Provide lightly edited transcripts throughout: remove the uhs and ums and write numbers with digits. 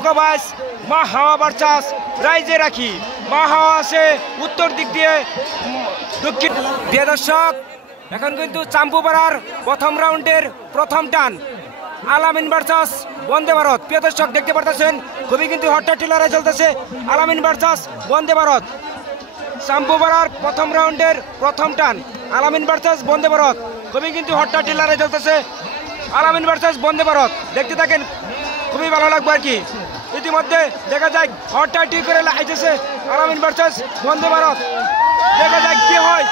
নৌকাবাজ মা হাওয়া ভার্সাস রাইজে রাখি। মা হাওয়া আছে উত্তর দিক দিয়ে দক্ষিণ। প্রিয় দর্শক, এখন কিন্তু চাম্পুপাড়ার প্রথম রাউন্ডের প্রথম টান আলামিন ভার্সাস বন্দে ভারত। প্রিয় দর্শক, দেখতে পারতেছেন খুবই কিন্তু হট্টাটি লড়াই চলতেছে আলামিন ভার্সাস বন্দে ভারত। চাম্পুপাড়ার প্রথম রাউন্ডের প্রথম টান আলামিন ভার্সাস বন্দে ভারত। খুবই কিন্তু হট্টাটি লড়াই চলতেছে আলামিন ভার্সাস বন্দে ভারত। দেখতে থাকেন, খুবই ভালো লাগবে আর কি। ইতিমধ্যে দেখা যায় হট্টাটি করে আইতেছে আলামিন ভার্সাস বন্দে ভারত। দেখা যায় কি হয়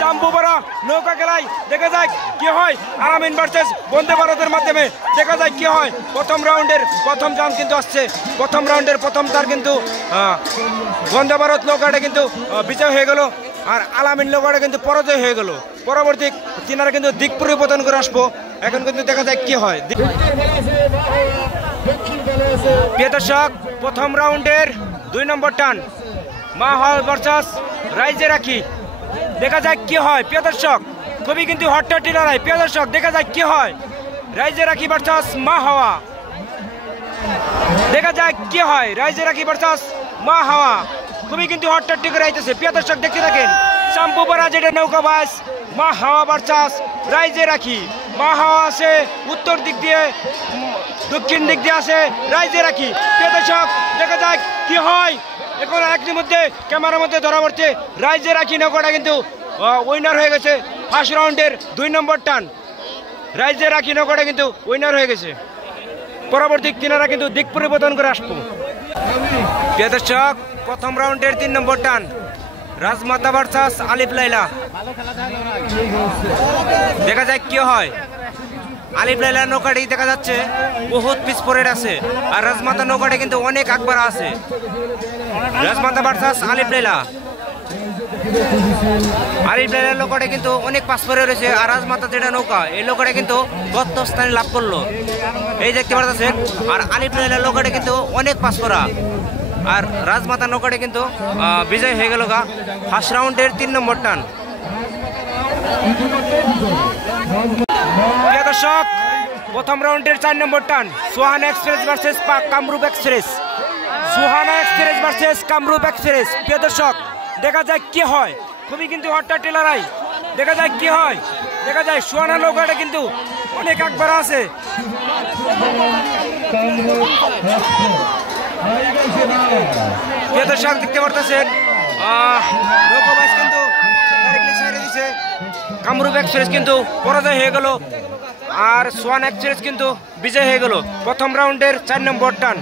চাম্পুপাড়া নৌকা খেলায়, দেখা যায় কি হয় আলামিন ভার্সাস বন্দে ভারতের মাধ্যমে। দেখা যায় কি হয় প্রথম রাউন্ডের প্রথম টান কিন্তু আসছে। প্রথম রাউন্ডের প্রথম টান কিন্তু বন্দে ভারত নৌকাটা কিন্তু বিজয় হয়ে গেল, আর আলামিন নৌকাটা কিন্তু পরাজয় হয়ে গেল। পরবর্তী তিনারা কিন্তু দিক পরিবর্তন করে আসবো। এখন কিন্তু দেখা যায় কি হয়। প্রিয় দর্শক, প্রথম রাউন্ডের 2 নম্বর টান মা হাওয়া ভার্সাস রাইজে রাখি। দেখা যায় কি হয়। প্রিয় দর্শক, খুবই কিন্তু হট্টাটি লড়াই। প্রিয় দর্শক, দেখা যায় কি হয় রাইজে রাখি ভার্সাস মা হাওয়া। দেখা যায় কি হয় রাইজে রাখি ভার্সাস মা হাওয়া। খুবই কিন্তু হট্টাটি করে আইতেছে। প্রিয় দর্শক, দেখতে থাকেন চাম্পুপাড়া যেটা নৌকাবাজ মা হাওয়া ভার্সাস রাইজে রাখি। মা হাওয়া আছে উত্তর দিক দিয়ে দক্ষিণ দিক দিয়ে আসে রাইজে রাখি। প্রিয় দর্শক, দেখা যায় কি হয়। এখন একটির মধ্যে ক্যামেরার মধ্যে ধরা পড়ছে রাইজে রাখি নৌকাটা কিন্তু উইনার হয়ে গেছে। ফার্স্ট রাউন্ডের 2 নম্বর টান রাইজে রাখি নৌকাটা কিন্তু উইনার হয়ে গেছে। পরবর্তী তিনারা কিন্তু দিক পরিবর্তন করে আসবো। প্রিয় দর্শক, প্রথম রাউন্ডের 3 নম্বর টান রাজমাতা ভার্সাস আলিফ লাইলা। দেখা যায় কি হয়। আলিফ লাইলা নৌকাটি দেখা যাচ্ছে বহুত পিস পরে আছে, আর রাজমাতা নৌকাটি কিন্তু অনেক আকবার আছে। রাজমাতা ভার্সাস আলিফ লাইলা। আলিফ লাইলা নৌকাটি কিন্তু অনেক পাস পরে রয়েছে, আর রাজমাতা যেটা নৌকা এই নৌকাটা কিন্তু গত স্থানে লাভ করলো, এই দেখতে পাচ্ছেন। আর আলিফ লাইলা নৌকাটি কিন্তু অনেক পাস করা, আর রাজমাতা নৌকাটি কিন্তু বিজয় হয়ে গেল গা। ফার্স্ট রাউন্ডের 3 নম্বর টান। প্রিয় দর্শক, প্রথম রাউন্ডের 4 নম্বর টান Suhana express versus Kamrup express. Suhana express versus Kamrup express. প্রিয় দর্শক, দেখা যায় কি হয়। খুবই কিন্তু হট্টাটি লড়াই। দেখা যায় কি হয়। দেখা যায় সুহানা নৌকাটা কিন্তু অনেক আকবার আছে। প্রিয় দর্শক, দেখতে পারতেছেন নৌকাবাজ কিন্তু কামরূপ এক্সপ্রেস কিন্তু পরাজয় হয়ে গেল, আর সোয়ান এক্সপ্রেস কিন্তু বিজয় হয়ে গেল। প্রথম রাউন্ডের 4 নম্বর টান।